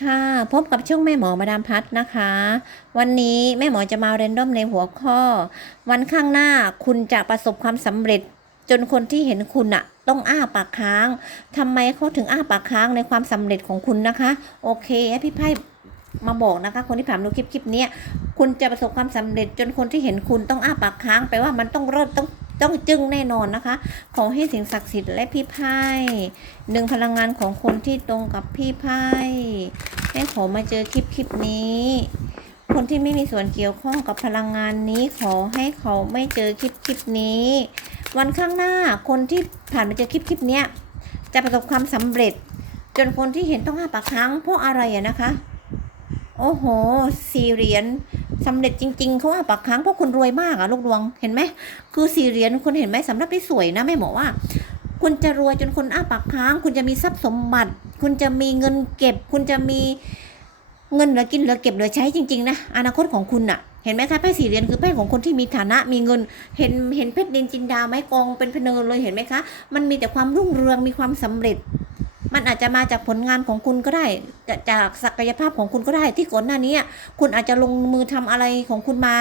ค่ะ พบกับช่องแม่หมอมาดามพัฒนะคะ วันนี้แม่หมอจะมาเรนดอมในหัวข้อ วันข้างหน้าคุณจะประสบความสำเร็จ จนคนที่เห็นคุณอะต้องอ้าปากค้าง ทำไมเขาถึงอ้าปากค้างในความสำเร็จของคุณนะคะ โอเคพี่ไพ่มาบอกนะคะ คนที่ผ่านดูคลิปคลิปนี้คุณจะประสบความสำเร็จจนคนที่เห็นคุณต้องอ้าปากค้างแปลว่ามันต้องเริ่มต้อง ต้องจึ้งแน่นอนนะคะ ขอให้สิ่งศักดิ์สิทธิ์และพี่ไพ่หนึ่งพลังงานของคนที่ตรงกับพี่ไพ่ให้ขอมาเจอคลิปคลิปนี้ คนที่ไม่มีส่วนเกี่ยวข้องกับพลังงานนี้ขอให้เขาไม่เจอคลิปคลิปนี้ วันข้างหน้าคนที่ผ่านมาเจอคลิปคลิปนี้จะประสบความสำเร็จ จนคนที่เห็นต้องห้าปากค้างเพราะอะไรอะนะคะ โอ้โหสี่เหรียญ สำเร็จจริงๆเขาว่าปากค้างเพราะคุณรวยมากอะลูกดวงเห็นไหมคือสี่เหรียญคุณเห็นไหมสำหรับที่สวยนะแม่หมอว่า คุณจะรวยจนคนอ้าปากค้าง คุณจะมีทรัพย์สมบัติ คุณจะมีเงินเก็บ คุณจะมีเงินเหลือกินเหลือเก็บเหลือใช้จริงๆนะอนาคตของคุณอะเห็นไหมคะไพ่สี่เหรียญคือไพ่ของคนที่มีฐานะมีเงิน เห็นเห็นเพชรดินจินดาไม้กองเป็นพเนินเลยเห็นไหมคะ มันมีแต่ความรุ่งเรืองมีความสำเร็จ มันอาจจะมาจากผลงานของคุณก็ได้ จากศักยภาพของคุณก็ได้ ที่ก่อนหน้านี้คุณอาจจะลงมือทำอะไรของคุณมา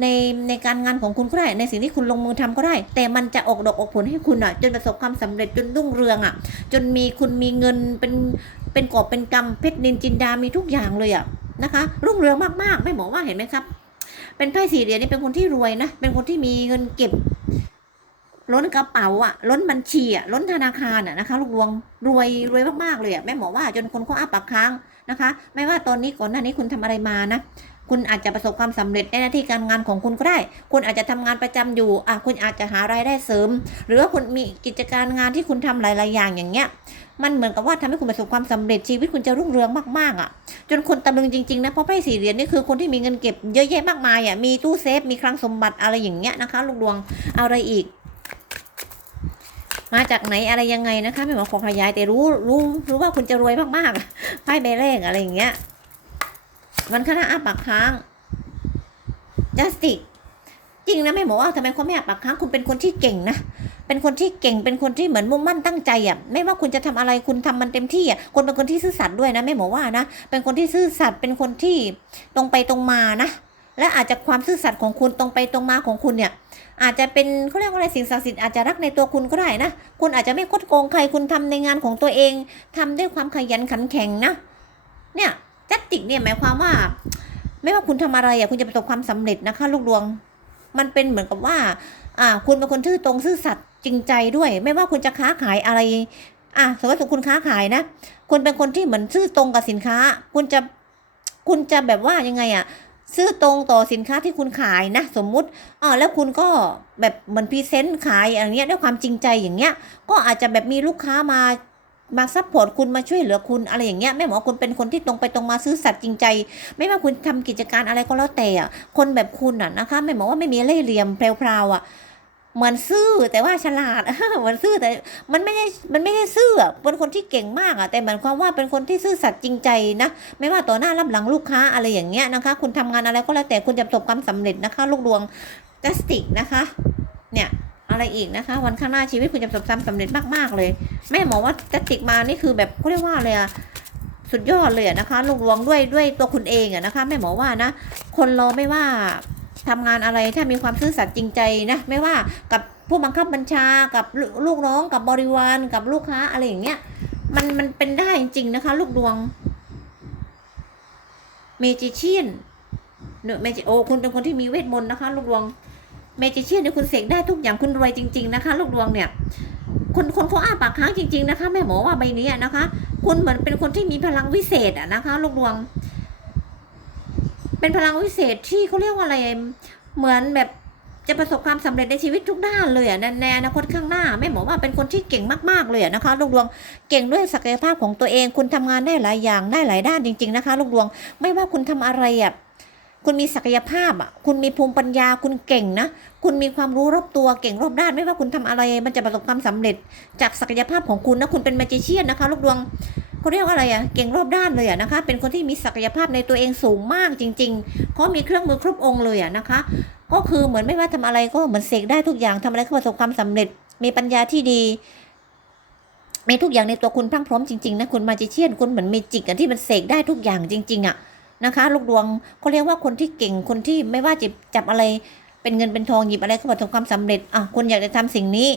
ในในการงานของคุณก็ได้ ในสิ่งที่คุณลงมือทำก็ได้ แต่มันจะออกดอกออกผลให้คุณอะ จนประสบความสำเร็จจนรุ่งเรืองอะ จนมีคุณมีเงินเป็นเป็นกอบเป็นกำเพชรนินจินดามีทุกอย่างเลยอะนะคะ รุ่งเรืองมากๆไม่หมอว่าเห็นไหมครับ เป็นไพ่สี่เหรียญนี่เป็นคนที่รวยนะเป็นคนที่มีเงินเก็บ ล้นกระเป๋าอะ ล้นบัญชีอะ ล้นธนาคารอะนะคะ ลูกดวงรวยรวยมากๆเลยอะแม่หมอว่าจนคนเขาอ้าปากค้างนะคะ ไม่ว่าตอนนี้ก่อนหน้านี้คุณทำอะไรมานะคุณอาจจะประสบความสำเร็จในหน้าที่การงานของคุณก็ได้ คุณอาจจะทำงานประจำอยู่อะคุณอาจจะหารายได้เสริม หรือว่าคุณมีกิจการงานที่คุณทำหลาย ๆ อย่างอย่างเงี้ย มันเหมือนกับว่าทำให้คุณประสบความสำเร็จชีวิตคุณจะรุ่งเรืองมากๆอะ จนคนตะลึงจริง ๆ นะ เพราะไพ่สี่เหรียญนี่คือคนที่มีเงินเก็บเยอะแยะมากมายอะ มีตู้เซฟ มีคลังสมบัติอะไรอย่างเงี้ยนะคะ ลูกดวง อะไรอีก มาจากไหนอะไรยังไงนะคะ ไม่หมอขอขยายแต่รู้รู้รู้ว่าคุณจะรวยมากๆไพ่ใบแรกอะไรอย่างเงี้ยมันคณะอาปากค้างจัสติกจริงนะไม่หมอว่าทำไมเขาไม่อาปากค้างคุณเป็นคนที่เก่งนะเป็นคนที่เก่งเป็นคนที่เหมือนมุ่งมั่นตั้งใจอะไม่ว่าคุณจะทำอะไรคุณทำมันเต็มที่อะคนเป็นคนที่ซื่อสัตย์ด้วยนะไม่หมอว่านะเป็นคนที่ซื่อสัตย์เป็นคนที่ตรงไปตรงมานะและอาจจะความซื่อสัตย์ของคุณตรงไปตรงมาของคุณเนี่ย อาจจะเป็นเขาเรียกว่าอะไรสิ่งศักดิ์สิทธิ์อาจจะรักในตัวคุณก็ได้นะ คุณอาจจะไม่คดโกงใครคุณทำในงานของตัวเองทำด้วยความขยันขันแข็งนะ เนี่ยจัตติกเนี่ยหมายความว่า ไม่ว่าคุณทำอะไรอะคุณจะประสบความสำเร็จนะคะ ลูกดวง มันเป็นเหมือนกับว่า อ่า คุณเป็นคนซื่อตรงซื่อสัตย์จริงใจด้วย ไม่ว่าคุณจะค้าขายอะไร อะสมมติว่าคุณค้าขายนะ คุณเป็นคนที่เหมือนซื่อตรงกับสินค้า คุณจะคุณจะแบบว่ายังไงอะ ซื่อตรงต่อสินค้าที่คุณขายนะ สมมุติอ๋อแล้วคุณก็แบบเหมือนพรีเซนต์ขายอย่างเงี้ยด้วยความจริงใจอย่างเงี้ย ก็อาจจะแบบมีลูกค้ามามาซัพพอร์ตคุณมาช่วยเหลือคุณอะไรอย่างเงี้ยแม่หมอคุณเป็นคนที่ตรงไปตรงมาซื่อสัตย์จริงใจ ไม่ว่าคุณทำกิจการอะไรก็แล้วแต่คนแบบคุณอะนะคะแม่หมอว่าไม่มีเล่ห์เหลี่ยมแพรวๆอะ เหมือนซื่อแต่ว่าฉลาดเหมือนซื่อแต่มันไม่ใช่มันไม่ใช่ซื่อเป็นคนที่เก่งมากอะแต่หมายความว่าเป็นคนที่ซื่อสัตย์จริงใจนะไม่ว่าต่อหน้ารับหลังลูกค้าอะไรอย่างเงี้ยนะคะ คุณทำงานอะไรก็แล้วแต่คุณจะประสบความสำเร็จนะคะ ลูกดวงจัสติกนะคะ เนี่ยอะไรอีกนะคะ วันข้างหน้าชีวิตคุณจะประสบความสำเร็จมากๆเลย แม่หมอว่าจัสติกมานี่คือแบบเขาเรียกว่าอะไรอะสุดยอดเลยนะคะลูกดวงด้วยด้วยตัวคุณเองอะนะคะแม่หมอว่านะ คนเราไม่ว่า ทำงานอะไรถ้ามีความซื่อสัตย์จริงใจนะไม่ว่ากับผู้บังคับบัญชากับลูกน้องกับบริวารกับลูกค้าอะไรอย่างเงี้ยมันมันเป็นได้จริง ๆ นะคะ ลูกดวงเมจิเชียนเนอะเมจิโอคุณเป็นคนที่มีเวทมนต์นะคะ ลูกดวงเมจิเชียนเนี่ยคุณเสกได้ทุกอย่างคุณรวยจริง ๆ นะคะ ลูกดวงเนี่ยคนคนเขาอ้าปากค้างจริง ๆ นะคะ แม่หมอว่าใบนี้นะคะ คุณเหมือนเป็นคนที่มีพลังวิเศษอะนะคะ ลูกดวง เป็นพลังวิเศษที่เขาเรียกว่าอะไร เหมือนแบบจะประสบความสำเร็จในชีวิตทุกด้านเลยอะในในอนาคตข้างหน้าแม่หมอว่าเป็นคนที่เก่งมากๆเลยอะนะคะลูกดวงเก่งด้วยศักยภาพของตัวเอง คุณทำงานได้หลายอย่างได้หลายด้านจริง ๆนะคะ ลูกดวงไม่ว่าคุณทำอะไรอะคุณมีศักยภาพอะคุณมีภูมิปัญญาคุณเก่งนะ คุณมีความรู้รอบตัวเก่งรอบด้าน ไม่ว่าคุณทำอะไร มันจะประสบความสำเร็จ จากศักยภาพของคุณนะคุณเป็นแมจิเชียนนะคะ ลูกดวง เขาเรียกว่าอะไรอะเก่งรอบด้านเลยอะนะคะ เป็นคนที่มีศักยภาพในตัวเองสูงมากจริงๆเขามีเครื่องมือครบองค์เลยอะนะคะ ก็คือเหมือนไม่ว่าทำอะไรก็เหมือนเสกได้ทุกอย่างทำอะไรก็ประสบความสำเร็จ มีปัญญาที่ดีมีทุกอย่างในตัวคุณพรั่งพร้อมจริงๆนะคุณมาจิเชียนคุณเหมือนเมจิกอะที่มันเสกได้ทุกอย่างจริง ๆอะนะคะ ลูกดวงเขาเรียกว่าคนที่เก่งคนที่ไม่ว่าจะจับอะไรเป็นเงินเป็นทองหยิบอะไรก็ประสบความสำเร็จอะคุณอยากจะทำสิ่งนี้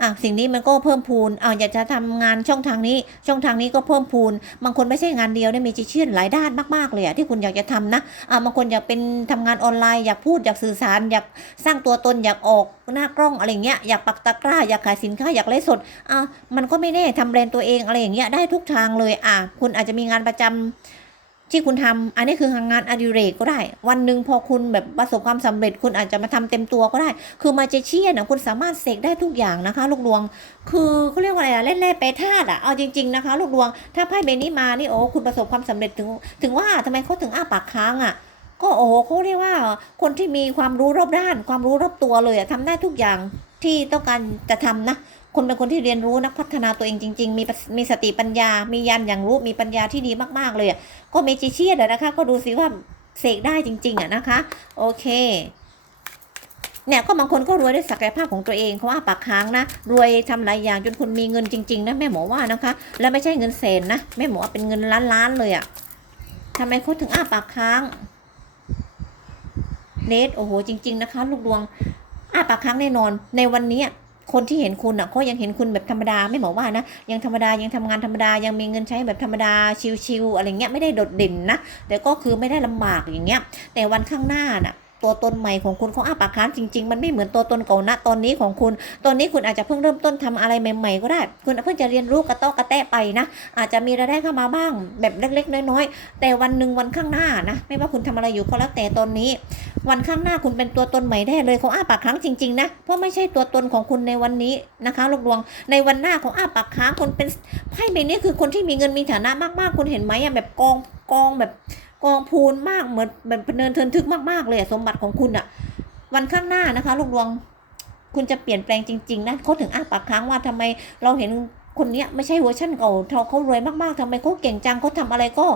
อะสิ่งนี้มันก็เพิ่มพูนอะอยากจะทำงานช่องทางนี้ ช่องทางนี้ก็เพิ่มพูน บางคนไม่ใช่งานเดียวเนี่ยมีจิเชียนหลายด้านมากๆเลยอะที่คุณอยากจะทำนะอะบางคนอยากเป็นทำงานออนไลน์อยากพูดอยากสื่อสารอยากสร้างตัวตนอยากออกหน้ากล้องอะไรเงี้ยอยากปักตะกร้าอยากขายสินค้าอยากไลฟ์สดอะมันก็ไม่แน่ทำแบรนด์ตัวเองอะไรอย่างเงี้ยได้ทุกทางเลยอะคุณอาจจะมีงานประจำ ที่คุณทำอันนี้คืองานอดิเรกก็ได้ วันหนึ่งพอคุณแบบประสบความสำเร็จคุณอาจจะมาทำเต็มตัวก็ได้ คือมาเจเชียนะคุณสามารถเสกได้ทุกอย่างนะคะ ลูกดวง คือเขาเรียกว่าอะไรอะเล่นแร่ไปรธาตุอะเอาจริง ๆนะคะ ลูกดวง ถ้าไพ่ใบนี้มานี่โอ้คุณประสบความสำเร็จถึง ถึงว่าทำไมเขาถึงอ้าปากค้างอะก็โอ้โหเขาเรียกว่าคนที่มีความรู้รอบด้าน ความรู้รอบตัวเลยอะทำได้ทุกอย่างที่ต้องการจะทำนะ คนเป็นคนที่เรียนรู้นักพัฒนาตัวเองจริง ๆ มีมีสติปัญญา มียันอย่างรู้ มีปัญญาที่ดีมากๆเลยอะก็เมจิเชียนนะคะ ก็ดูสิว่าเสกได้จริง ๆอะนะคะ โอเคเนี่ยก็บางคนก็รวยด้วยศักยภาพของตัวเองเขาว่าปากค้างนะ รวยทำหลายอย่างจนคุณมีเงินจริง ๆ นะแม่หมอว่านะคะ แล้วไม่ใช่เงินแสนนะแม่หมอว่าเป็นเงินล้านๆเลยอะทำไมเขาถึงอ้าปากค้างเนทโอ้โหจริง ๆ นะคะ ลูกดวงอ้าปากค้างแน่นอนในวันนี้ คนที่เห็นคุณอะเขายังเห็นคุณแบบธรรมดาไม่บอกว่านะ ยังธรรมดายังทำงานธรรมดายังมีเงินใช้แบบธรรมดาชิวๆอะไรเงี้ยไม่ได้โดดเด่นนะแต่ก็คือไม่ได้ลำบากอย่างเงี้ยแต่วันข้างหน้าน่ะ ตัวตนใหม่ของคุณเขาอ้าปากค้างจริง ๆ มันไม่เหมือนตัวตนเก่านะตอนนี้ของคุณ ตอนนี้คุณอาจจะเพิ่งเริ่มต้นทำอะไรใหม่ ๆ ก็ได้ คุณเพิ่งจะเรียนรู้กระเต้อกระแตะไปนะ อาจจะมีรายได้เข้ามาบ้าง แบบเล็ก ๆ น้อยๆ แต่วันหนึ่งวันข้างหน้านะ ไม่ว่าคุณทำอะไรอยู่ก็แล้วแต่ตอนนี้ วันข้างหน้าคุณเป็นตัวตนใหม่ได้เลยเขาอ้าปากค้างจริง ๆ นะ เพราะไม่ใช่ตัวตนของคุณในวันนี้นะคะลูกดวง ในวันหน้าเของอ้าปากค้างคนเป็นไพ่ใบนี้คือคนที่มีเงินมีฐานะมากๆ คุณเห็นไหมอะแบบกองกองแบบ กองพูนมากเหมือนแบบเนินเทินทึกมากๆเลยสมบัติของคุณอะวันข้างหน้านะคะลูกดวงคุณจะเปลี่ยนแปลงจริงๆนะเขาถึงอ้าปากค้างว่าทำไมเราเห็นคนเนี้ยไม่ใช่เวอร์ชันเก่าเขาเขารวยมากๆทำไมเขาเก่งจังเขาทำอะไรก็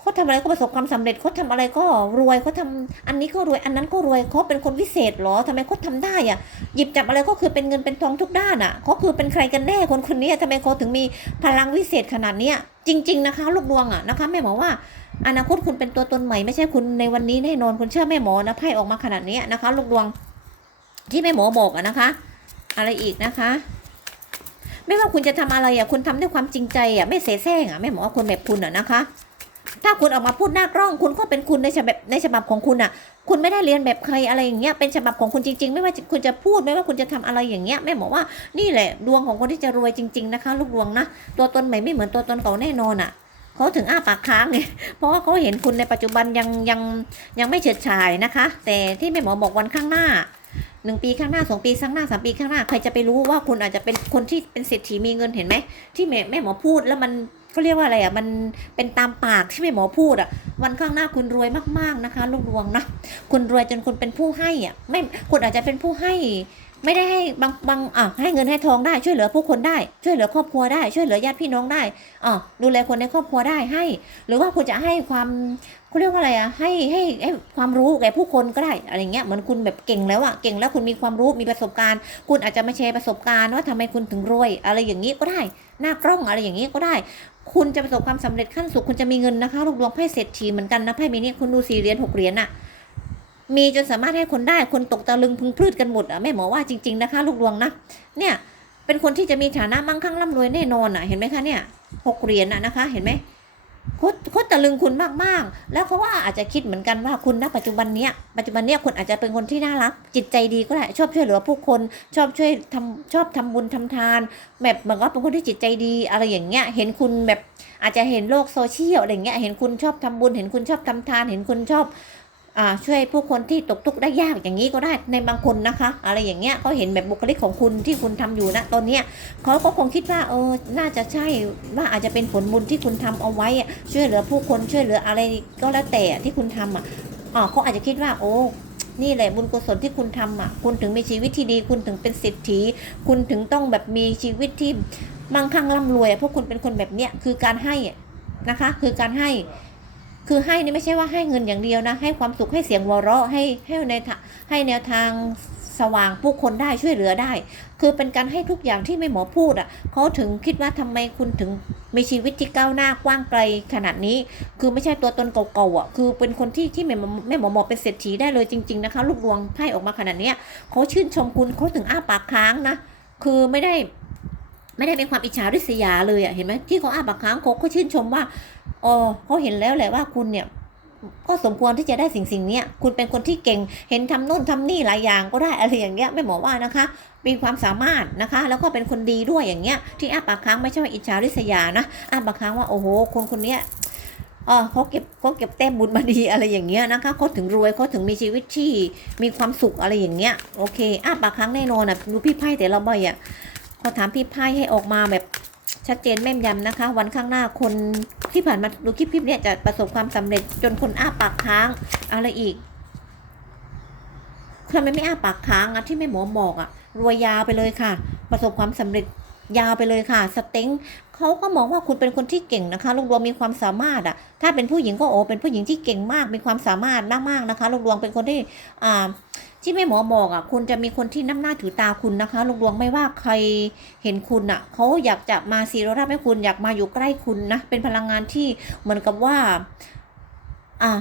เขาทำอะไรก็ประสบความสำเร็จเขาทำอะไรก็รวยเขาทำอันนี้ก็รวยอันนั้นก็รวยเขาเป็นคนวิเศษเหรอทำไมเขาทำได้อะหยิบจับอะไรก็คือเป็นเงินเป็นทองทุกด้านอะเขาคือเป็นใครกันแน่คนคนนี้ทำไมเขาถึงมีพลังวิเศษขนาดเนี้ยจริง ๆนะคะ ลูกดวงอะนะคะแม่หมอว่า อนาคตคุณเป็นตัวตนใหม่ไม่ใช่คุณในวันนี้แน่นอนคุณเชื่อแม่หมอนะไพ่ออกมาขนาดนี้นะคะ ลูกดวงที่แม่หมอบอกอะนะคะ อะไรอีกนะคะ ไม่ว่าคุณจะทำอะไรอะคุณทำด้วยความจริงใจอะไม่เสแสร้งอะแม่หมอว่าคนแบบคุณอะนะคะ ถ้าคุณออกมาพูดหน้ากล้องคุณก็เป็นคุณในฉบับในฉบับของคุณอะคุณไม่ได้เรียนแบบใครอะไรอย่างเงี้ยเป็นฉบับของคุณจริง ๆ ไม่ว่าคุณจะพูดไม่ว่าคุณจะทำอะไรอย่างเงี้ยแม่หมอว่านี่แหละดวงของคนที่จะรวยจริง ๆนะคะ ลูกดวงนะตัวตนใหม่ไม่เหมือนตัวตนเก่าแน่นอนอะ เขาถึงอ้าปากค้างไงเพราะว่าเขาเห็นคุณในปัจจุบันยังยังยังไม่เฉิดฉายนะคะ แต่ที่แม่หมอบอกวันข้างหน้าหนึ่งปีข้างหน้าสองปีข้างหน้าสามปีข้างหน้าใครจะไปรู้ว่าคุณอาจจะเป็นคนที่เป็นเศรษฐีมีเงินเห็นไหมที่แม่แม่หมอพูดแล้วมัน ก็เรียกว่าอะไรอะมันเป็นตามปากที่แม่หมอพูดอะ วันข้างหน้าคุณรวยมากๆนะคะลูกดวงนะคุณรวยจนคุณเป็นผู้ให้อะไม่คุณอาจจะเป็นผู้ให้ไม่ได้ให้บางบางอะให้เงินให้ทองได้ช่วยเหลือผู้คนได้ ช่วยเหลือครอบครัวได้ ช่วยเหลือญาติพี่น้องได้อะดูแลคนในครอบครัวได้ให้ หรือว่าคุณจะให้ความเขาเรียกว่าอะไรอะให้ให้ให้ความรู้แก่ผู้คนก็ได้อะไรเงี้ยเหมือนคุณแบบเก่งแล้วอะเก่งแล้วคุณมีความรู้มีประสบการณ์ คุณอาจจะมาแชร์ประสบการณ์ว่าทำไมคุณถึงรวย อะไรอย่างนี้ก็ได้ หน้ากล้องอะไรอย่างนี้ก็ได้ คุณจะประสบความสำเร็จขั้นสูงคุณจะมีเงินนะคะลูกดวงไพ่เศรษฐีเหมือนกันนะไพ่มีนี่คุณดูสี่เหรียญหกเหรียญอะมีจนสามารถให้คนได้คนตกตะลึงพึงพลืดกันหมดอะแม่หมอว่าจริง ๆนะคะ ลูกดวงนะเนี่ยเป็นคนที่จะมีฐานะมั่งคั่งร่ำรวยแน่นอนอะเห็นไหมคะเนี่ยหกเหรียญอะนะคะ เห็นไหม เขาเขาตะลึงคุณมากๆ แล้วเขาว่าอาจจะคิดเหมือนกันว่าคุณณปัจจุบันเนี้ยปัจจุบันเนี้ยคุณอาจจะเป็นคนที่น่ารัก จิตใจดีก็ได้ชอบช่วยเหลือผู้คนชอบช่วยทำชอบทำบุญทำทาน แบบเหมือนว่าเป็นคนที่จิตใจดีอะไรอย่างเงี้ยเห็นคุณแบบอาจจะเห็นโลกโซเชียลอะไรเงี้ยเห็นคุณชอบทำบุญ เห็นคุณชอบทำทาน เห็นคุณชอบ ช่วยผู้คนที่ตกทุกข์ได้ยากอย่างนี้ก็ได้ในบางคนนะคะ อะไรอย่างเงี้ยเขาเห็นแบบบุคลิกของคุณที่คุณทำอยู่นะตอนเนี้ยเขาก็คงคิดว่าเออน่าจะใช่ว่าอาจจะเป็นผลบุญที่คุณทำเอาไว้ช่วยเหลือผู้คนช่วยเหลืออะไรก็แล้วแต่ที่คุณทำอะอ๋อเขาอาจจะคิดว่าโอ้นี่แหละบุญกุศลที่คุณทำอะ คุณถึงมีชีวิตที่ดี คุณถึงเป็นเศรษฐี คุณถึงต้องแบบมีชีวิตที่มั่งคั่งร่ำรวยอะเพราะคุณเป็นคนแบบเนี้ยคือการให้นะคะ คือการให้ คือให้นี่ไม่ใช่ว่าให้เงินอย่างเดียวนะ ให้ความสุขให้เสียงหัวเราะให้ให้ในให้แนวทางสว่างผู้คนได้ช่วยเหลือได้ คือเป็นการให้ทุกอย่างที่แม่หมอพูดอะเขาถึงคิดว่าทำไมคุณถึงมีชีวิตที่ก้าวหน้ากว้างไกลขนาดนี้ คือไม่ใช่ตัวตนเก่าๆอะคือเป็นคนที่ที่แม่หมอแม่หมอบอเป็นเศรษฐีได้เลยจริง ๆนะคะ ลูกดวงไพ่ออกมาขนาดเนี้ยเขาชื่นชมคุณเขาถึงอ้าปากค้างนะคือไม่ได้ ไม่ได้เป็นความอิจฉาริษยาเลยอะเห็นไหมที่เขาอ้าปากค้างเขาชื่นชมว่าอ๋อเขาเห็นแล้วแหละว่าคุณเนี่ยก็สมควรที่จะได้สิ่งสิ่งนี้คุณเป็นคนที่เก่ง เห็นทำโน่นทำนี่หลายอย่างก็ได้อะไรอย่างเงี้ยไม่หมอว่านะคะ มีความสามารถนะคะ แล้วก็เป็นคนดีด้วยอย่างเงี้ย ที่อ้าปากค้างไม่ใช่ว่าอิจฉาริษยานะอ้าปากค้างว่าโอ้โหคนคนเนี้ยเออเขาเก็บเขาเก็บแต้มบุญมาดีอะไรอย่างเงี้ยนะคะเขาถึงรวยเขาถึงมีชีวิตที่มีความสุขอะไรอย่างเงี้ย โอเคอ้าปากค้างแน่นอนอะดูพี่ไพ่แต่ละใบอะ ขอถามพี่ไพ่ให้ออกมาแบบชัดเจนแม่นยำนะคะ วันข้างหน้าคนที่ผ่านมาดูคลิปคลิปเนี้ยจะประสบความสำเร็จจนคนอ้าปากค้างอะไรอีกทำไมไม่อ้าปากค้างอะที่แม่หมอบอกอะรวยยาวไปเลยค่ะ ประสบความสำเร็จยาวไปเลยค่ะ สเต็งเขาก็มองว่าคุณเป็นคนที่เก่งนะคะลูกดวงมีความสามารถอะถ้าเป็นผู้หญิงก็โอ้เป็นผู้หญิงที่เก่งมากมีความสามารถมากๆนะคะลูกดวงเป็นคนที่อ่า ที่แม่หมอบอกอะคุณจะมีคนที่น้ำหน้าถือตาคุณนะคะลูกดวงไม่ว่าใครเห็นคุณอะเขาอยากจะมาซีโรราให้คุณอยากมาอยู่ใกล้คุณนะเป็นพลังงานที่เหมือนกับว่า อะ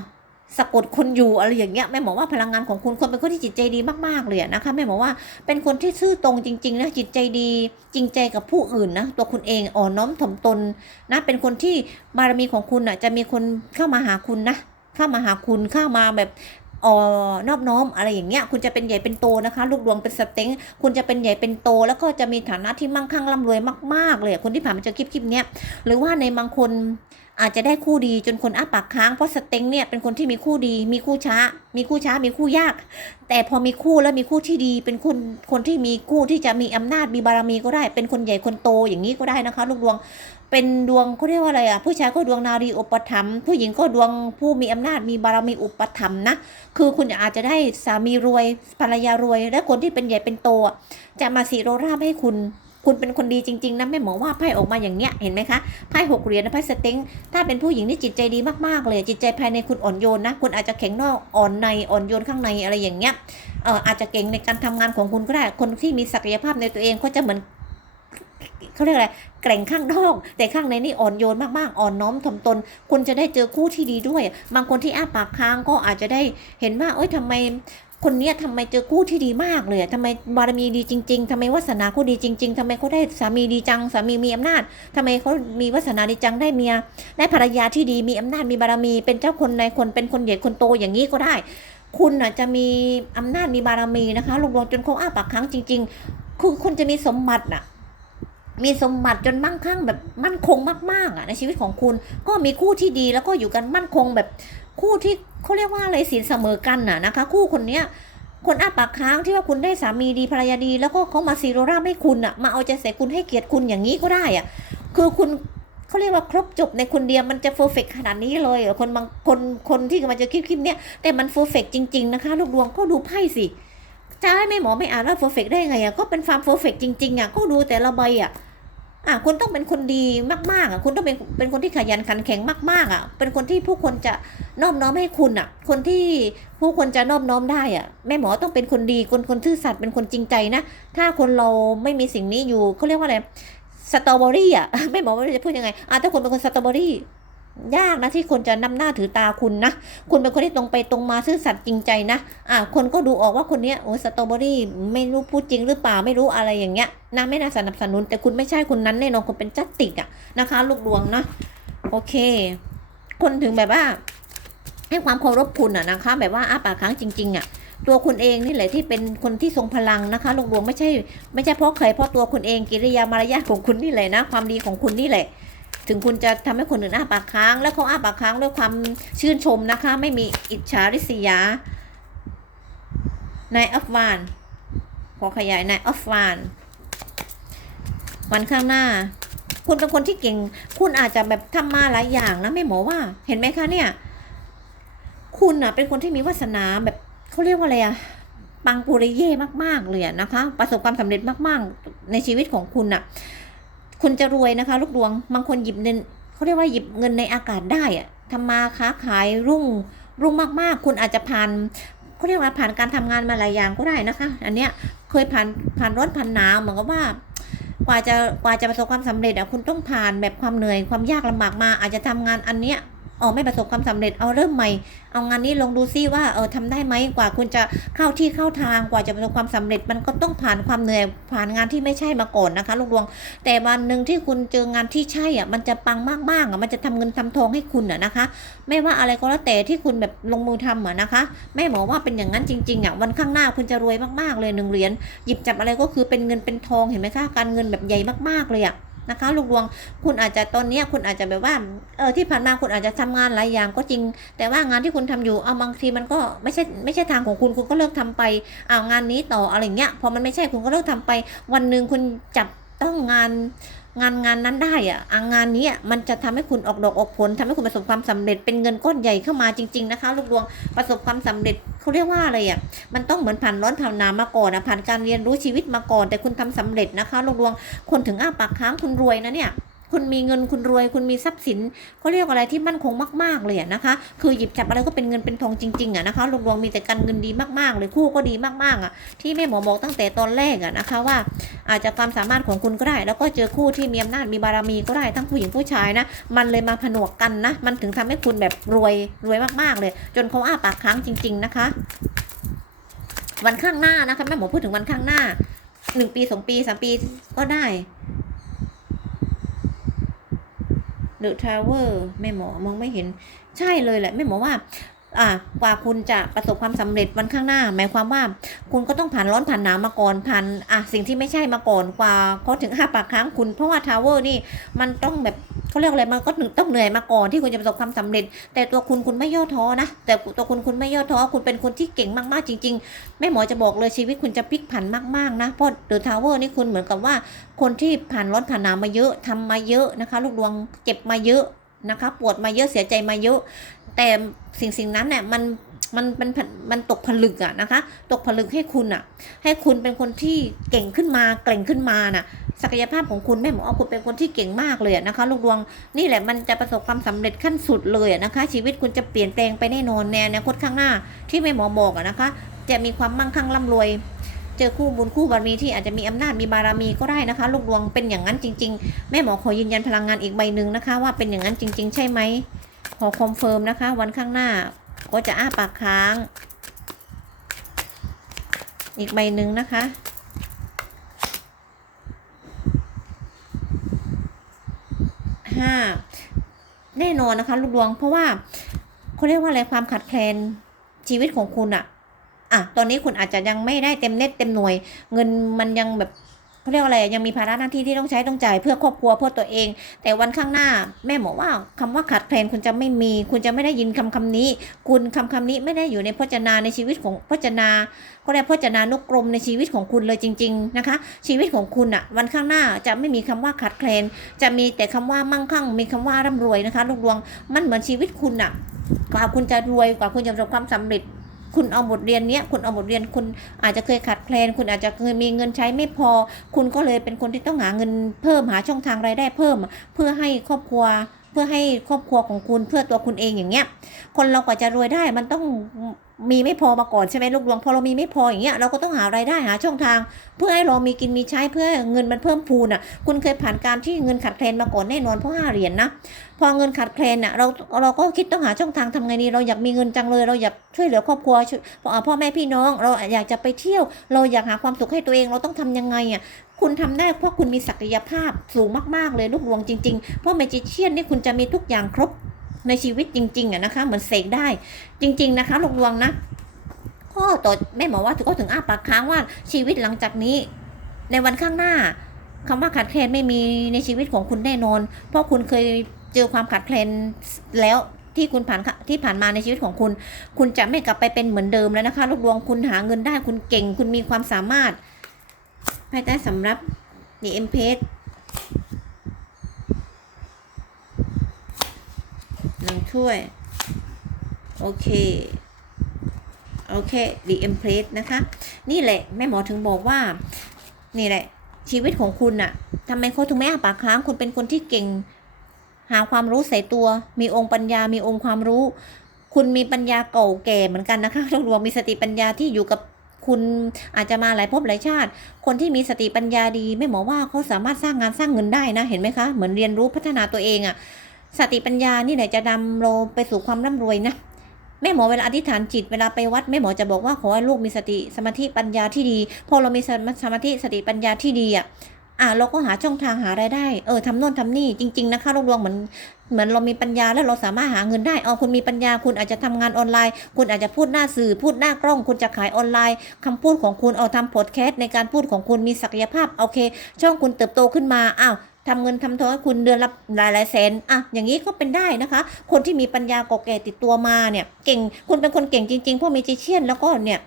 สะกดคนอยู่อะไรอย่างเงี้ยแม่หมอว่าพลังงานของคุณคนเป็นคนที่จิตใจดีมากๆเลยนะคะแม่หมอว่าเป็นคนที่ซื่อตรงจริงๆนะจิตใจดีจริงใจกับผู้อื่นนะตัวคุณเองอ่อนน้อมถ่อมตนนะเป็นคนที่บารมีของคุณอะจะมีคนเข้ามาหาคุณนะเข้ามาหาคุณเข้ามาแบบ อ่อนอบน้อมอะไรอย่างเงี้ยคุณจะเป็นใหญ่เป็นโตนะคะ ลูกดวงเป็นสเต็งคุณจะเป็นใหญ่เป็นโต แล้วก็จะมีฐานะที่มั่งคั่งร่ำรวยมาก ๆ เลยคนที่ผ่านมาเจอคลิปคลิปเนี้ยหรือว่าในบางคนอาจจะได้คู่ดีจนคนอ้าปากค้างเพราะสเต็งเนี่ยเป็นคนที่มีคู่ดี มีคู่ช้า มีคู่ช้า มีคู่ยาก แต่พอมีคู่แล้วมีคู่ที่ดี เป็นคนคนที่มีคู่ที่จะมีอำนาจมีบารมีก็ได้ เป็นคนใหญ่คนโตอย่างนี้ก็ได้นะคะ ลูกดวง เป็นดวงเขาเรียกว่าอะไรอะผู้ชายก็ดวงนารีอุปถัมภ์ผู้หญิงก็ดวงผู้มีอำนาจมีบารมีอุปถัมภ์นะคือคุณอาจจะได้สามีรวยภรรยารวย และคนที่เป็นใหญ่เป็นโตจะมาสีโรราบให้คุณ คุณเป็นคนดีจริงๆนะแม่หมอว่าไพ่ออกมาอย่างเนี้ยเห็นไหมคะไพ่หกเหรียญนะไพ่สเต็งถ้าเป็นผู้หญิงนี่จิตใจดีมากๆเลย จิตใจภายในคุณอ่อนโยนนะคุณอาจจะแข็งนอกอ่อนในอ่อนโยนข้างในอะไรอย่างเงี้ยเอออาจจะเก่งในการทำงานของคุณก็ได้คนที่มีศักยภาพในตัวเองก็จะเหมือน เขาเรียกอะไรแกร่งข้างนอกแต่ข้างในนี่อ่อนโยนมากๆ อ่อนน้อมถ่อมตน คุณจะได้เจอคู่ที่ดีด้วย บางคนที่อ้าปากค้างก็อาจจะได้เห็นว่าเอ้ยทำไมคนเนี้ยทำไมเจอคู่ที่ดีมากเลยทำไมบารมีดีจริง ๆทำไมวาสนาเขาดีจริง ๆทำไมเขาได้สามีดีจัง สามีมีอำนาจทำไมเขามีวาสนาดีจังได้เมีย ได้ภรรยาที่ดีมีอำนาจมีบารมี เป็นเจ้าคนในคนเป็นคนใหญ่คนโตอย่างนี้ก็ได้ คุณอะจะมีอำนาจมีบารมีนะคะรวมๆจนเขาอ้าปากค้างจริง ๆ คือคุณจะมีสมบัติน่ะ มีสมบัติจนมั่งคั่งแบบมั่นคงมากๆอะในชีวิตของคุณก็มีคู่ที่ดีแล้วก็อยู่กันมั่นคงแบบคู่ที่เขาเรียกว่าอะไรสินเสมอกันน่ะนะคะ คู่คนเนี้ยคนอ้าปากค้างที่ว่าคุณได้สามีดีภรรยาดี แล้วก็เขามาซีโรราให้คุณอะมาเอาใจใส่คุณให้เกียรติคุณอย่างนี้ก็ได้อะคือคุณเขาเรียกว่าครบจบในคนเดียวมันจะเฟอร์เฟกขนาดนี้เลยเหรอคนบางคนคนที่กำลังจะคลิปคลิปเนี้ยแต่มันเฟอร์เฟกจริง ๆ นะคะ ลูกดวงก็ดูไพ่สิ จะให้แม่หมอไม่อ่านว่าเฟอร์เฟกได้ไงอะก็เป็นฟาร์มเฟอร์เฟกจริงๆอะก็ดูแต่ละใบอะอะคุณต้องเป็นคนดีมากๆอะคุณต้องเป็นเป็นคนที่ขยันขันแข็งมากๆอะ เป็นคนที่ผู้คนจะน้อบน้อมให้คุณอะ คนที่ผู้คนจะน้อบน้อมได้อะแม่หมอต้องเป็นคนดีคนคนซื่อสัตย์เป็นคนจริงใจนะถ้าคนเราไม่มีสิ่งนี้อยู่เขาเรียกว่าอะไรสตรอเบอรี่อะแม่หมอไม่รู้จะพูดยังไงอะถ้าคนเป็นคนสตรอเบอรี่ ยากนะที่คนจะนำหน้าถือตาคุณนะ คุณเป็นคนที่ตรงไปตรงมาซื่อสัตย์จริงใจนะ อะคนก็ดูออกว่าคนเนี้ยโอ้สตรอเบอรี่ไม่รู้พูดจริงหรือเปล่าไม่รู้อะไรอย่างเงี้ยนะไม่น่าสนับสนุน แต่คุณไม่ใช่คนนั้นแน่นอนคุณเป็นจัตติกอะนะคะ ลูกดวงนะโอเค คนถึงแบบว่าให้ความเคารพคุณอะนะคะ แบบว่าอ้าปากค้างจริง ๆอะตัวคุณเองนี่แหละที่เป็นคนที่ทรงพลังนะคะลูกดวงไม่ใช่ ไม่ใช่เพราะใครเพราะตัวคุณเองกิริยามารยาทของคุณนี่แหละนะ ความดีของคุณนี่แหละ ถึงคุณจะทำให้คนอื่นอ้าปากค้าง และเขาอ้าปากค้างด้วยความชื่นชมนะคะ ไม่มีอิจฉาริษยา นายอัฟวาน ขอขยายนายอัฟวาน วันข้างหน้า คุณเป็นคนที่เก่ง คุณอาจจะแบบทำมาหลายอย่างนะไม่หมอว่า เห็นไหมคะเนี่ย คุณอะ เป็นคนที่มีวาสนาแบบเขาเรียกว่าอะไรอะปังปุริเย่มากๆเลยนะคะ ประสบความสำเร็จมากๆ ในชีวิตของคุณอะ คุณจะรวยนะคะ ลูกดวง บางคนหยิบเงินเขาเรียกว่าหยิบเงินในอากาศได้อะทำมาค้าขายรุ่งรุ่งมากๆ คุณอาจจะผ่านเขาเรียกว่าผ่านการทำงานมาหลายอย่างก็ได้นะคะ อันเนี้ยเคยผ่านผ่านร้อนผ่านหนาวเหมือนกับว่ากว่าจะกว่าจะประสบความสำเร็จอะคุณต้องผ่านแบบความเหนื่อยความยากลำบากมา อาจจะทำงานอันเนี้ย อ๋อไม่ประสบความสำเร็จเอาเริ่มใหม่ เอางานนี้ลองดูซิว่าเออทำได้ไหมกว่าคุณจะเข้าที่เข้าทางกว่าจะประสบความสำเร็จ มันก็ต้องผ่านความเหนื่อยผ่านงานที่ไม่ใช่มาก่อนนะคะลูกดวง แต่วันหนึ่งที่คุณเจองานที่ใช่อะมันจะปังมากๆอะมันจะทำเงินทำทองให้คุณอะนะคะ ไม่ว่าอะไรก็แล้วแต่ที่คุณแบบลงมือทำอะนะคะแม่หมอว่าเป็นอย่างนั้นจริงๆอะวันข้างหน้าคุณจะรวยมากๆเลยหนึ่งเหรียญหยิบจับอะไรก็คือเป็นเงินเป็นทองเห็นไหมคะการเงินแบบใหญ่มากๆเลยอะ นะคะลูกดวงคุณอาจจะตอนนี้คุณอาจจะแบบว่าเออที่ผ่านมาคุณอาจจะทำงานหลายอย่างก็จริง แต่ว่างานที่คุณทำอยู่เอาบางทีมันก็ไม่ใช่ไม่ใช่ทางของคุณคุณก็เลิกทำไปเอางานนี้ต่ออะไรเงี้ยพอมันไม่ใช่คุณก็เลิกทำไป วันหนึ่งคุณจับต้องงาน งานงานนั้นได้อะงานนี้อะมันจะทำให้คุณออกดอกออกผลทำให้คุณประสบความสำเร็จเป็นเงินก้อนใหญ่เข้ามาจริง ๆนะคะ ลูกดวงประสบความสำเร็จเขาเรียกว่าอะไรอะมันต้องเหมือนผ่านร้อนผ่านหนาวมาก่อนอะผ่านการเรียนรู้ชีวิตมาก่อน แต่คุณทำสำเร็จนะคะ ลูกดวงคนถึงอ้าปากค้างคุณรวยนะเนี่ย คุณมีเงินคุณรวย คุณมีทรัพย์สินเขาเรียกอะไรที่มั่นคงมาก ๆ เลยนะคะ คือหยิบจับอะไรก็เป็นเงินเป็นทองจริงๆอะนะคะลูกดวงมีแต่การเงินดีมากๆเลยคู่ก็ดีมากๆอะที่แม่หมอบอกตั้งแต่ตอนแรกอะนะคะว่า อาจจะความสามารถของคุณก็ได้ แล้วก็เจอคู่ที่มีอำนาจมีบารมีก็ได้ทั้งผู้หญิงผู้ชายนะมันเลยมาผนวกกันนะมันถึงทำให้คุณแบบรวยรวยมากๆเลย จนเขาอ้าปากค้างจริง ๆ นะคะ วันข้างหน้านะคะแม่หมอพูดถึงวันข้างหน้าหนึ่งปีสองปีสามปีก็ได้ เดอะทาวเวอร์แม่หมอมองไม่เห็น ใช่เลยแหละแม่หมอว่า อ่ากว่าคุณจะประสบความสำเร็จวันข้างหน้า หมายความว่า คุณก็ต้องผ่านร้อนผ่านหนาวมาก่อนผ่านอะสิ่งที่ไม่ใช่มาก่อนกว่าเขาถึงห้าปากค้างคุณ เพราะว่าทาวเวอร์นี่มันต้องแบบ เขาเรียกอะไรมันก็ถึงต้องเหนื่อยมาก่อนที่คุณจะประสบความสำเร็จ แต่ตัวคุณคุณไม่ย่อท้อนะ แต่ตัวคุณคุณไม่ย่อท้อคุณเป็นคนที่เก่งมากๆจริง ๆ แม่หมอจะบอกเลยชีวิตคุณจะพลิกผันมากๆนะเพราะเดอะทาวเวอร์นี่คุณเหมือนกับว่า คนที่ผ่านร้อนผ่านหนาวมาเยอะทำมาเยอะนะคะ ลูกดวงเจ็บมาเยอะนะคะ ปวดมาเยอะเสียใจมาเยอะ แต่สิ่งสิ่งนั้นเนี่ยมัน มันมันมันมันตกผลึกอะนะคะ ตกผลึกให้คุณอะให้คุณเป็นคนที่เก่งขึ้นมาเก่งขึ้นมาน่ะศักยภาพของคุณแม่หมอว่าคุณเป็นคนที่เก่งมากเลยนะคะ ลูกดวงนี่แหละมันจะประสบความสำเร็จขั้นสุดเลยนะคะ ชีวิตคุณจะเปลี่ยนแปลงไปแน่นอนในอนาคตข้างหน้าที่แม่หมอบอกอะนะคะ จะมีความมั่งคั่งร่ำรวยเจอคู่บุญคู่บารมีที่อาจจะมีอำนาจมีบารมีก็ได้นะคะ ลูกดวงเป็นอย่างนั้นจริง ๆ แม่หมอขอยืนยันพลังงานอีกใบหนึ่งนะคะ ว่าเป็นอย่างนั้นจริง ๆ ใช่ไหมขอคอนเฟิร์มนะคะ วันข้างหน้า ก็จะอ้าปากค้าง อีกใบหนึ่งนะคะ ห้า แน่นอนนะคะ ลูกดวง เพราะว่าเขาเรียกว่าอะไรความขัดแคลนชีวิตของคุณอะอะ ตอนนี้คุณอาจจะยังไม่ได้เต็มเน็ตเต็มหน่วย เงินมันยังแบบ เขาเรียกว่าอะไรยังมีภาระหน้าที่ที่ต้องใช้ต้องจ่ายเพื่อครอบครัวเพื่อตัวเอง แต่วันข้างหน้า แม่บอกว่าคำว่าขาดแคลนคุณจะไม่มี คุณจะไม่ได้ยินคำคำนี้ คุณคำคำนี้ไม่ได้อยู่ในพจนาในชีวิตของพจนา ก็เรียกพจนานุกรมในชีวิตของคุณเลยจริง ๆนะคะ ชีวิตของคุณอะวันข้างหน้าจะไม่มีคำว่าขาดแคลน จะมีแต่คำว่ามั่งคั่ง มีคำว่าร่ำรวยนะคะ ลูกดวงมันเหมือนชีวิตคุณอะกว่าคุณจะรวยกว่าคุณจะประสบความสำเร็จ คุณเอาบทเรียนเนี้ยคุณเอาบทเรียนคุณอาจจะเคยขาดแคลน คุณอาจจะเคยมีเงินใช้ไม่พอ คุณก็เลยเป็นคนที่ต้องหาเงินเพิ่มหาช่องทางรายได้เพิ่ม เพื่อให้ครอบครัวเพื่อให้ครอบครัวของคุณเพื่อตัวคุณเองอย่างเงี้ย คนเรากว่าจะรวยได้มันต้อง มีไม่พอมาก่อนใช่ไหมลูกดวงพอเรามีไม่พออย่างเงี้ยเราก็ต้องหารายได้หาช่องทาง เพื่อให้เรามีกินมีใช้เพื่อเงินมันเพิ่มพูนอะ คุณเคยผ่านการที่เงินขาดแคลนมาก่อนแน่นอนเพราะห้าเหรียญนะพอเงินขาดแคลนอะเราเราก็คิดต้องหาช่องทางทำไงดีเราอยากมีเงินจังเลย เราอยากช่วยเหลือครอบครัวช่วยพ่อแม่พี่น้อง เราอยากจะไปเที่ยว เราอยากหาความสุขให้ตัวเองเราต้องทำยังไงอะคุณทำได้เพราะคุณมีศักยภาพสูงมากๆเลยลูกดวงจริง ๆ เพราะเมจิเชียนนี่คุณจะมีทุกอย่างครบ ในชีวิตจริงๆอะนะคะ เหมือนเสกได้ จริง ๆนะคะลูกดวงนะข้อต่อแม่หมอว่าถึงก็ถึงอ้าปากค้างว่าชีวิตหลังจากนี้ ในวันข้างหน้าคำว่าขาดแคลนไม่มีในชีวิตของคุณแน่นอน เพราะคุณเคยเจอความขาดแคลนแล้วที่คุณผ่านที่ผ่านมาในชีวิตของคุณ คุณจะไม่กลับไปเป็นเหมือนเดิมแล้วนะคะ ลูกดวงคุณหาเงินได้คุณเก่ง คุณมีความสามารถ ภายใต้สำรับดีเอ็มเพสหนึ่ง ถ้วย โอเค โอเคดีเอ็มเพสนะคะ นี่แหละ แม่หมอถึงบอกว่า นี่แหละ ชีวิตของคุณน่ะทำไมเขาถึงไม่อ้าปากค้าง คุณเป็นคนที่เก่ง หาความรู้ใส่ตัว มีองค์ปัญญา มีองค์ความรู้ คุณมีปัญญาเก่าแก่เหมือนกันนะคะรวมมีสติปัญญาที่อยู่กับคุณอาจจะมาหลายภพหลายชาติ คนที่มีสติปัญญาดี ไม่หมอว่าเขาสามารถสร้างงานสร้างเงินได้นะ เห็นไหมคะ เหมือนเรียนรู้พัฒนาตัวเองอะ สติปัญญานี่แหละจะนำเราไปสู่ความร่ำรวยนะแม่หมอเวลาอธิษฐานจิตเวลาไปวัดแม่หมอจะบอกว่าขอให้ลูกมีสติสมาธิปัญญาที่ดี พอเรามีสมาธิสติปัญญาที่ดีอะอะเราก็หาช่องทางหารายได้เออทำโน่นทำนี่จริง ๆ นะคะรวมๆเหมือนเหมือนเรามีปัญญาแล้วเราสามารถหาเงินได้เอาคุณมีปัญญาคุณอาจจะทำงานออนไลน์ คุณอาจจะพูดหน้าสื่อ พูดหน้ากล้อง คุณจะขายออนไลน์คำพูดของคุณเอาทำพอดแคสต์ในการพูดของคุณมีศักยภาพโอเค ช่องคุณเติบโตขึ้นมาอ้าว ทำเงินทำทองให้คุณเดือนละหลายหลายแสนอะอย่างนี้ก็เป็นได้นะคะ คนที่มีปัญญาเกาะแก่ติดตัวมาเนี่ยเก่งคุณเป็นคนเก่งจริงๆเพราะมีจิเชียนแล้วก็เนี่ย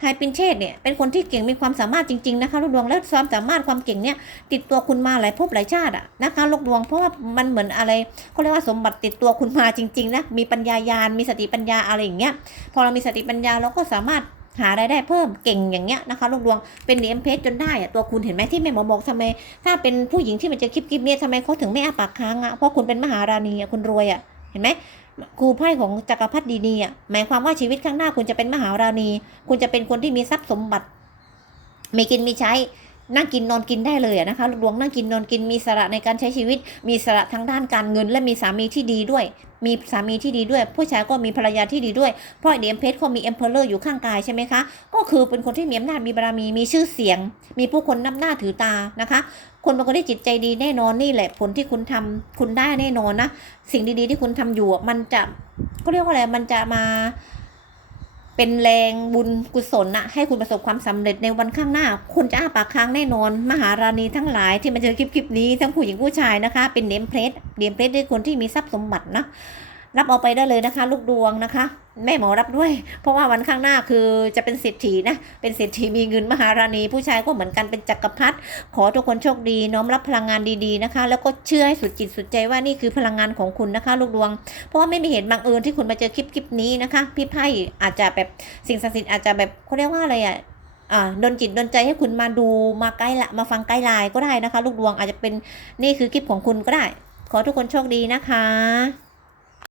ไฮปินเชตเนี่ยเป็นคนที่เก่งมีความสามารถจริงๆนะคะลูกดวงและความสามารถความเก่งเนี่ยติดตัวคุณมาหลายภพหลายชาติอะนะคะลูกดวงเพราะว่ามันเหมือนอะไรเขาเรียกว่าสมบัติติดตัวคุณมาจริงๆนะมีปัญญายาณมีสติปัญญาอะไรอย่างเงี้ยพอเรามีสติปัญญาเราก็สามารถ หารายได้เพิ่มเก่งอย่างเงี้ยนะคะลูกดวงเป็นเนียมเพชรจนได้อะตัวคุณเห็นไหมที่แม่หมอบอกทำไม ถ้าเป็นผู้หญิงที่มันจะคลิปคลิปเนี่ยทำไมเขาถึงไม่อาปากค้างอะเพราะคุณเป็นมหาราณีอะคุณรวยอะเห็นไหมครูไพ่ของจักรพรรดิดีๆอะหมายความว่าชีวิตข้างหน้าคุณจะเป็นมหาราณี คุณจะเป็นคนที่มีทรัพย์สมบัติ มีกินมีใช้ นั่งกินนอนกินได้เลยนะคะลูกดวงนั่งกินนอนกินมีสระในการใช้ชีวิต มีสระทางด้านการเงิน และมีสามีที่ดีด้วย มีสามีที่ดีด้วย ผู้ชายก็มีภรรยาที่ดีด้วย เพราะเดียมเพชรเขามีเอ็มเพลเลอร์อยู่ข้างกายใช่ไหมคะ ก็คือเป็นคนที่มีอำนาจมีบารมี มีชื่อเสียง มีผู้คนนับหน้าถือตานะคะ คนเป็นคนที่จิตใจดีแน่นอนนี่แหละผลที่คุณทำคุณได้แน่นอนนะ สิ่งดีๆที่คุณทำอยู่มันจะก็เรียกว่าอะไร มันจะมา เป็นแรงบุญกุศลนะให้คุณประสบความสำเร็จในวันข้างหน้า คุณจะอ้าปากค้างแน่นอน มหาราณีทั้งหลายที่มาเจอคลิปคลิปนี้ทั้งผู้หญิงผู้ชายนะคะ เป็นเนมเพลสเนมเพลสด้วยคนที่มีทรัพย์สมบัตินะรับเอาไปได้เลยนะคะ ลูกดวงนะคะ แม่หมอรับด้วย เพราะว่าวันข้างหน้าคือจะเป็นเศรษฐีนะ เป็นเศรษฐีมีเงินมหาราณี ผู้ชายก็เหมือนกันเป็นจักรพรรดิขอทุกคนโชคดีน้อมรับพลังงานดีๆนะคะ แล้วก็เชื่อให้สุดจิตสุดใจว่านี่คือพลังงานของคุณนะคะ ลูกดวง เพราะว่าไม่มีเหตุบังเอิญที่คุณมาเจอคลิปคลิปนี้นะคะพี่ไพ่อาจจะแบบสิ่งศักดิ์สิทธิ์อาจจะแบบเขาเรียกว่าอะไรอะอ่าดนจิตดนใจให้คุณมาดูมาใกล้ละมาฟังใกล้ไลน์ก็ได้นะคะ ลูกดวงอาจจะเป็นนี่คือคลิปของคุณก็ได้ ขอทุกคนโชคดีนะคะ